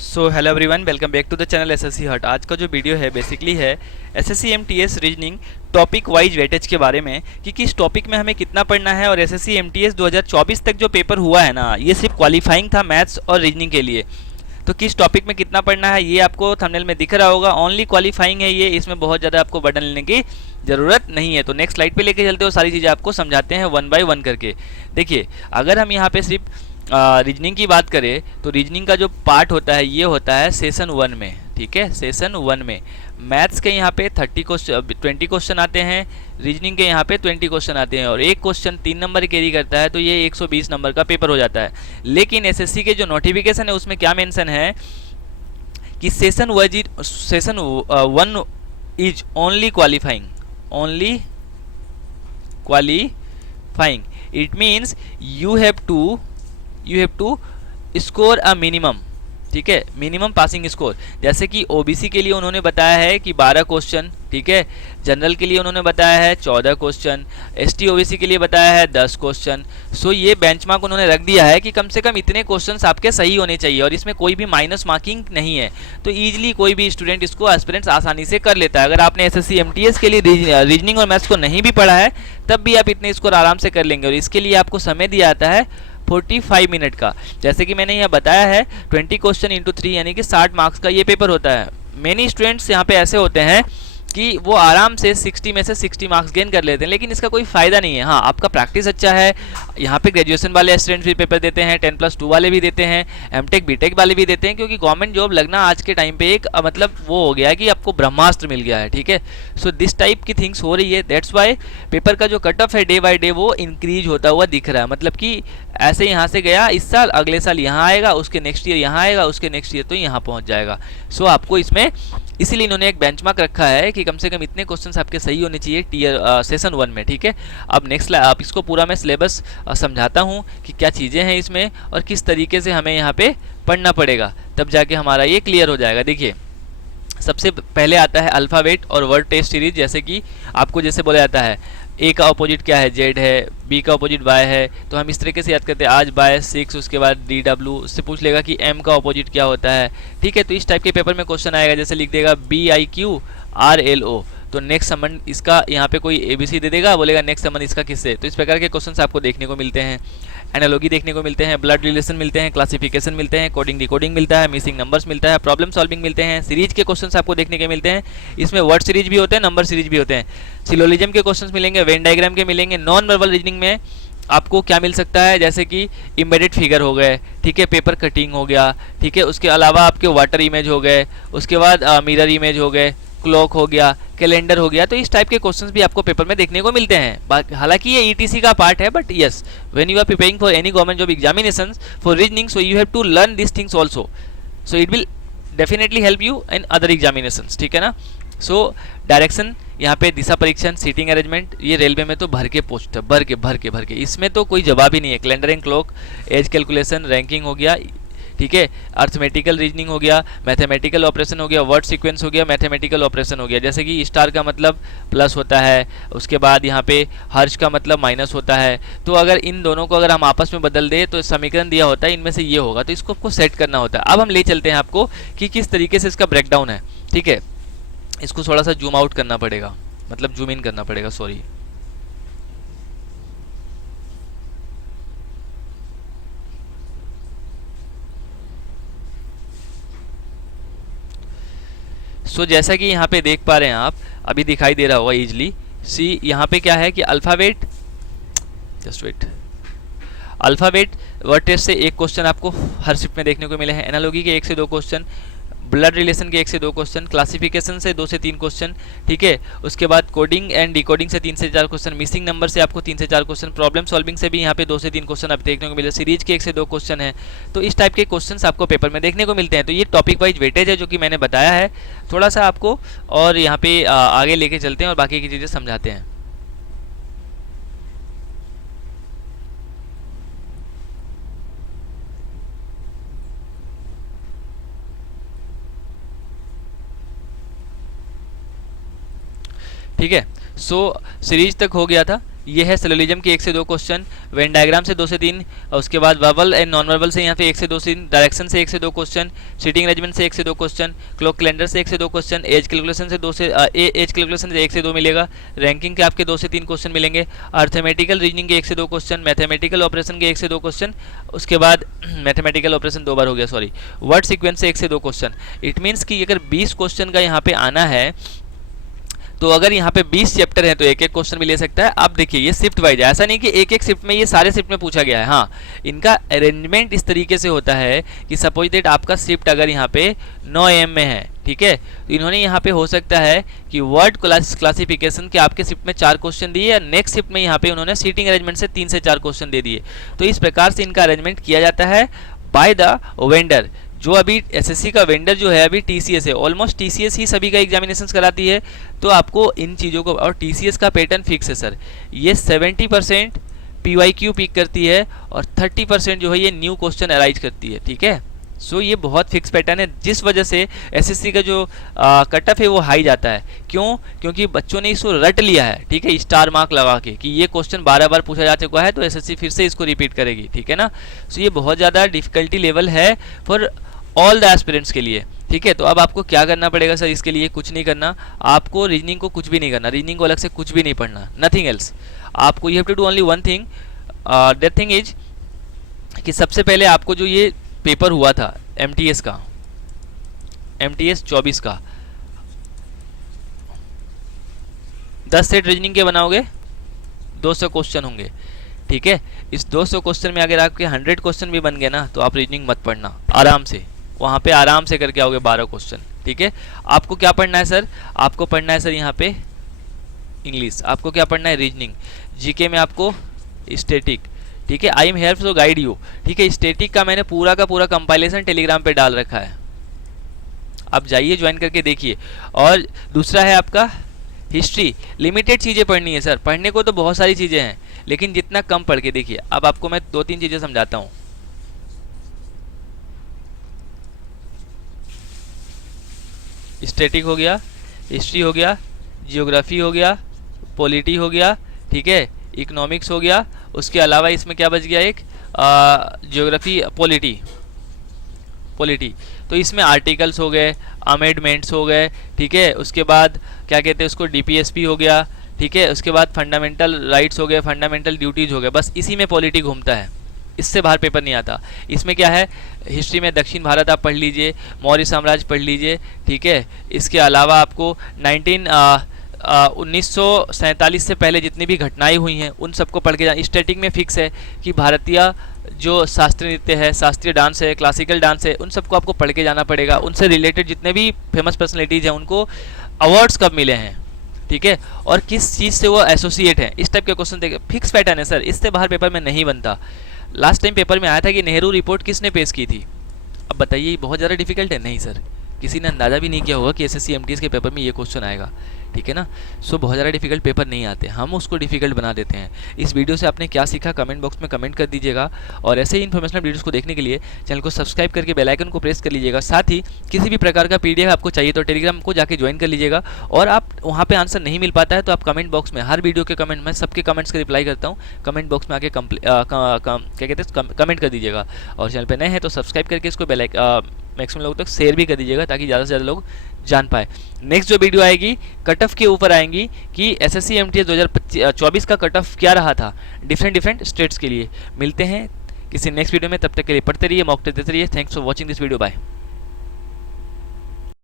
So hello everyone, welcome back to the channel SSC hut. आज का जो video है बेसिकली है SSC MTS reasoning topic wise weightage के बारे में कि किस टॉपिक में हमें कितना पढ़ना है। और एसएससी एमटीएस 2024 तक जो पेपर हुआ है ना, ये सिर्फ क्वालिफाइंग था मैथ्स और रीजनिंग के लिए। तो किस टॉपिक में कितना पढ़ना है ये आपको थंबनेल में दिख रहा होगा। ओनली क्वालिफाइंग है ये, इसमें बहुत ज़्यादा आपको बर्डन लेने की ज़रूरत नहीं है। तो नेक्स्ट स्लाइड पे लेके चलते हो, सारी चीज़ें आपको समझाते हैं वन बाय वन करके। देखिए, अगर हम यहाँ पे सिर्फ रीजनिंग की बात करें तो रीजनिंग का जो पार्ट होता है ये होता है सेशन 1 में। ठीक है, सेशन 1 में मैथ्स के यहाँ पे 20 क्वेश्चन आते हैं, रीजनिंग के यहाँ पे 20 क्वेश्चन आते हैं और एक क्वेश्चन 3 नंबर कैरी करता है, तो ये 120 नंबर का पेपर हो जाता है। लेकिन एसएससी के जो नोटिफिकेशन है उसमें क्या मेंशन है कि session 1 is only qualifying, only qualifying. It means you have to score a minimum. ठीक है, मिनिमम पासिंग स्कोर। जैसे कि ओबीसी के लिए उन्होंने बताया है कि 12 क्वेश्चन, ठीक है, जनरल के लिए उन्होंने बताया है 14 क्वेश्चन, एसटी ओबीसी के लिए बताया है 10 क्वेश्चन। सो ये बेंचमार्क उन्होंने रख दिया है कि कम से कम इतने क्वेश्चंस आपके सही होने चाहिए और इसमें कोई भी माइनस मार्किंग नहीं है। तो ईजिली कोई भी स्टूडेंट इसको एस्पिरेंट्स आसानी से कर लेता है। अगर आपने एसएससी एमटीएस के लिए रीजनिंग और मैथ्स को नहीं भी पढ़ा है तब भी आप इतने स्कोर आराम से कर लेंगे। और इसके लिए आपको समय दिया जाता है 45 मिनट का। जैसे कि मैंने यहाँ बताया है 20 क्वेश्चन इंटू 3 यानी कि 60 मार्क्स का ये पेपर होता है। मेनी स्टूडेंट्स यहाँ पे ऐसे होते हैं कि वो आराम से 60 में से 60 मार्क्स गेन कर लेते हैं, लेकिन इसका कोई फ़ायदा नहीं है। हाँ, आपका प्रैक्टिस अच्छा है, यहाँ पे ग्रेजुएशन वाले स्टूडेंट्स भी पेपर देते हैं, 10+2 वाले भी देते हैं, एमटेक बीटेक वाले भी देते हैं, क्योंकि गवर्नमेंट जॉब लगना आज के टाइम पे एक मतलब वो हो गया है कि आपको ब्रह्मास्त्र मिल गया है। ठीक है, सो दिस टाइप की थिंग्स हो रही है। दैट्स वाई पेपर का जो कट ऑफ है डे बाय डे वो इंक्रीज होता हुआ दिख रहा है। मतलब कि ऐसे यहाँ से गया इस साल, अगले साल यहाँ आएगा, उसके नेक्स्ट ईयर यहाँ आएगा, उसके नेक्स्ट ईयर तो यहाँ पहुँच जाएगा। सो आपको इसमें इसीलिए इन्होंने एक बेंचमार्क रखा है कि कम से कम इतने क्वेश्चंस आपके सही होने चाहिए सेशन 1 में। ठीक है, अब नेक्स्ट आप इसको पूरा मैं सिलेबस समझाता हूँ कि क्या चीज़ें हैं इसमें और किस तरीके से हमें यहाँ पे पढ़ना पड़ेगा, तब जाके हमारा ये क्लियर हो जाएगा। देखिए, सबसे पहले आता है अल्फ़ाबेट और वर्ड टेस्ट सीरीज। जैसे कि आपको जैसे बोला जाता है ए का अपोजिट क्या है, जेड है, बी का अपोजिट वाई है, तो हम इस तरीके से याद करते हैं आज बाय 6, उसके बाद डी डब्ल्यू। उससे पूछ लेगा कि एम का अपोजिट क्या होता है। ठीक है, तो इस टाइप के पेपर में क्वेश्चन आएगा। जैसे लिख देगा BIQRLO, तो नेक्स्ट संबंध इसका यहाँ पे कोई ABC दे देगा, बोलेगा नेक्स्ट संबंध इसका किससे। तो इस प्रकार के क्वेश्चंस आपको देखने को मिलते हैं। एनालॉगी देखने को मिलते हैं, ब्लड रिलेशन मिलते हैं, क्लासिफिकेशन मिलते हैं, कोडिंग डिकोडिंग मिलता है, मिसिंग नंबर्स मिलता है, प्रॉब्लम सॉल्विंग मिलते हैं, सीरीज के क्वेश्चंस आपको देखने के मिलते हैं। इसमें वर्ड सीरीज भी होते हैं, नंबर सीरीज भी होते हैं, सिलोजिज्म के क्वेश्चंस मिलेंगे, वेन डायग्राम के मिलेंगे। नॉन वर्बल रीजनिंग में आपको क्या मिल सकता है, जैसे कि इम्बेडेड फिगर हो गए, ठीक है, पेपर कटिंग हो गया, ठीक है, उसके अलावा आपके वाटर इमेज हो गए, उसके बाद मिरर इमेज हो गए, क्लॉक हो गया, कैलेंडर हो गया। तो इस टाइप के क्वेश्चंस भी आपको पेपर में देखने को मिलते हैं। हालांकि ये ईटीसी का पार्ट है, but yes, when you are preparing for any government job examinations for reasoning, so you have to learn this things also, so it will definitely help you in other examinations. ठीक है ना। So direction, यहाँ पे दिशा परीक्षण, seating arrangement, ये railway में तो भर के पोस्ट है, भर के इसमें तो कोई जवाब ही नहीं है। Calendar and clock, as calculation, ranking हो गया, ठीक है, अर्थमेटिकल रीजनिंग हो गया, मैथमेटिकल ऑपरेशन हो गया, वर्ड सीक्वेंस हो गया, मैथमेटिकल ऑपरेशन हो गया। जैसे कि स्टार का मतलब प्लस होता है, उसके बाद यहाँ पे हर्ष का मतलब माइनस होता है। तो अगर इन दोनों को अगर हम आपस में बदल दें तो समीकरण दिया होता है इनमें से ये होगा, तो इसको आपको सेट करना होता है। अब हम ले चलते हैं आपको कि किस तरीके से इसका ब्रेकडाउन है। ठीक है, इसको थोड़ा सा जूम आउट करना पड़ेगा, मतलब जूम इन करना पड़ेगा, सॉरी। सो जैसा कि यहाँ पे देख पा रहे हैं आप, अभी दिखाई दे रहा होगा इजली। सी यहाँ पे क्या है कि alphabet, just wait, alphabet word test से एक क्वेश्चन आपको हर शिफ्ट में देखने को मिले हैं, एनालॉगी के 1 से 2 क्वेश्चन, ब्लड रिलेशन के 1 से 2 क्वेश्चन, क्लासिफिकेशन से 2 से 3 क्वेश्चन, ठीक है, उसके बाद कोडिंग एंड डिकोडिंग से 3 से 4 क्वेश्चन, मिसिंग नंबर से आपको 3 से 4 क्वेश्चन, प्रॉब्लम सॉल्विंग से भी यहाँ पे 2 से 3 क्वेश्चन आप देखने को मिले, सीरीज के 1 से 2 क्वेश्चन है। तो इस टाइप के क्वेश्चन आपको पेपर में देखने को मिलते हैं। तो ये टॉपिक वाइज वेटेज है जो कि मैंने बताया है थोड़ा सा आपको, और यहाँ पे आगे लेके चलते हैं और बाकी की चीज़ें समझाते हैं। ठीक है, सो सीरीज तक हो गया था। ये है सिलोजिज्म के 1 से 2 क्वेश्चन, वेन डायग्राम से 2 से 3, और उसके बाद वर्बल एंड नॉन वर्बल से यहाँ पे 1 से 2 से 3, डायरेक्शन से 1 से 2 क्वेश्चन, सीटिंग अरेंजमेंट से 1 से 2 क्वेश्चन, क्लॉक कैलेंडर से 1 से 2 क्वेश्चन, एज कैलकुलेशन से 2 से एज कैलकुलेशन से 1 से 2 मिलेगा, रैंकिंग के आपके 2 से 3 क्वेश्चन मिलेंगे, अर्थमेटिकल रीजनिंग के 1 से 2 क्वेश्चन, मैथमेटिकल ऑपरेशन के 1 से 2 क्वेश्चन, उसके बाद मैथमेटिकल ऑपरेशन 2 बार हो गया सॉरी, वर्ड सीक्वेंस से 1 से 2 क्वेश्चन। इट मीन्स कि अगर 20 क्वेश्चन का यहाँ पे आना है तो अगर यहाँ पे 20 चैप्टर हैं तो एक एक क्वेश्चन भी ले सकता है। अब देखिए ये शिफ्ट वाइज है, ऐसा नहीं कि एक एक शिफ्ट में ये सारे शिफ्ट में पूछा गया है। हाँ, इनका अरेंजमेंट इस तरीके से होता है कि सपोज दैट आपका शिफ्ट अगर यहाँ पे 9 AM में है, ठीक है, तो इन्होंने यहाँ पे हो सकता है कि वर्ड क्लासिफिकेशन के आपके शिफ्ट में 4 क्वेश्चन दिए, या नेक्स्ट शिफ्ट में यहाँ पे उन्होंने सीटिंग अरेंजमेंट से 3 से 4 क्वेश्चन दे दिए। तो इस प्रकार से इनका अरेंजमेंट किया जाता है बाय द वेंडर। जो अभी एसएससी का वेंडर जो है अभी टीसीएस है, ऑलमोस्ट टीसीएस ही सभी का एग्जामिनेशन कराती है। तो आपको इन चीज़ों को, और टीसीएस का पैटर्न फिक्स है सर, ये 70% पीवाईक्यू पिक करती है और 30% जो है ये न्यू क्वेश्चन अराइज करती है, ठीक है। सो ये बहुत फिक्स पैटर्न है, जिस वजह से एसएससी का जो कट ऑफ है वो हाई जाता है। क्यों? क्योंकि बच्चों ने इसको रट लिया है, ठीक है, स्टार मार्क लगा के कि ये क्वेश्चन 12 बार पूछा जा चुका है तो एसएससी फिर से इसको रिपीट करेगी, ठीक है ना। सो ये बहुत ज़्यादा डिफिकल्टी लेवल है फॉर ऑल द एस्पिरेंट्स के लिए, ठीक है। तो अब आपको क्या करना पड़ेगा सर? इसके लिए कुछ नहीं करना, आपको रीजनिंग को कुछ भी नहीं करना, रीजनिंग को अलग से कुछ भी नहीं पढ़ना, नथिंग एल्स। आपको you have to do only one thing, that thing is कि सबसे पहले आपको जो ये पेपर हुआ था एमटीएस का, एमटीएस 24 का 10 सेट रीजनिंग के बनाओगे, 200 क्वेश्चन होंगे, ठीक है। इस 200 क्वेश्चन में अगर आपके 100 क्वेश्चन भी बन गए ना तो आप रीजनिंग मत पढ़ना, आराम से वहाँ पे आराम से करके आओगे 12 क्वेश्चन, ठीक है। आपको क्या पढ़ना है सर? आपको पढ़ना है सर यहाँ पे इंग्लिश, आपको क्या पढ़ना है? रीजनिंग। जीके में आपको स्टैटिक, ठीक है। I am here to guide you, ठीक है। स्टैटिक का मैंने पूरा का पूरा कंपाइलेशन टेलीग्राम पे डाल रखा है, आप जाइए ज्वाइन करके देखिए। और दूसरा है आपका हिस्ट्री, लिमिटेड चीज़ें पढ़नी है सर, पढ़ने को तो बहुत सारी चीज़ें हैं लेकिन जितना कम पढ़ के देखिए। अब आपको मैं 2-3 चीज़ें समझाता हूँ। स्टैटिक हो गया, हिस्ट्री हो गया, जियोग्राफी हो गया, पॉलिटी हो गया, ठीक है, इकोनॉमिक्स हो गया, उसके अलावा इसमें क्या बच गया? एक जियोग्राफी पॉलिटी। तो इसमें आर्टिकल्स हो गए, अमेंडमेंट्स हो गए, ठीक है। उसके बाद क्या कहते हैं उसको, डीपीएसपी हो गया, ठीक है। उसके बाद फंडामेंटल राइट्स हो गए, फंडामेंटल ड्यूटीज़ हो गए, बस इसी में पॉलिटी घूमता है, इससे बाहर पेपर नहीं आता। इसमें क्या है, हिस्ट्री में दक्षिण भारत आप पढ़ लीजिए, मौर्य साम्राज्य पढ़ लीजिए, ठीक है। इसके अलावा आपको 1947 से पहले जितनी भी घटनाएं हुई हैं उन सबको पढ़ के जाना। स्टैटिक में फिक्स है कि भारतीय जो शास्त्रीय नृत्य है, शास्त्रीय डांस है, क्लासिकल डांस है, उन सबको आपको पढ़ के जाना पड़ेगा। उनसे रिलेटेड जितने भी फेमस पर्सनैलिटीज़ हैं उनको अवार्ड्स कब मिले हैं, ठीक है, और किस चीज़ से वो एसोसिएट है, इस टाइप के क्वेश्चन देखे। फिक्स पैटर्न है सर, इससे बाहर पेपर में नहीं बनता। लास्ट टाइम पेपर में आया था कि नेहरू रिपोर्ट किसने पेश की थी, अब बताइए बहुत ज़्यादा डिफिकल्ट है? नहीं सर, किसी ने अंदाज़ा भी नहीं किया होगा कि एसएससी एमटीएस के पेपर में ये क्वेश्चन आएगा, ठीक है ना। सो बहुत ज़्यादा डिफिकल्ट पेपर नहीं आते, हम उसको डिफिकल्ट बना देते हैं। इस वीडियो से आपने क्या सीखा कमेंट बॉक्स में कमेंट कर दीजिएगा, और ऐसे ही इन्फॉर्मेशनल वीडियोस को देखने के लिए चैनल को सब्सक्राइब करके बेल आइकन को प्रेस कर लीजिएगा। साथ ही किसी भी प्रकार का पीडीएफ आपको चाहिए तो टेलीग्राम को जाके ज्वाइन कर लीजिएगा। और आप वहाँ पे आंसर नहीं मिल पाता है तो आप कमेंट बॉक्स में, हर वीडियो के कमेंट में सबके कमेंट्स का रिप्लाई करता हूँ, कमेंट बॉक्स में आके क्या कहते हैं कमेंट कर दीजिएगा। और चैनल पर नए हैं तो सब्सक्राइब करके इसको बेल मैक्सिमम लोगों तक शेयर भी कर दीजिएगा ताकि ज़्यादा से ज़्यादा लोग जान पाए। नेक्स्ट जो वीडियो आएगी कट ऑफ के ऊपर आएंगी कि एसएससी एमटीएस 2024 का कट ऑफ क्या रहा था डिफरेंट स्टेट्स के लिए। मिलते हैं किसी नेक्स्ट वीडियो में, तब तक के लिए पढ़ते रहिए, मॉक टेस्ट देते रहिए। Thanks for watching this video, bye.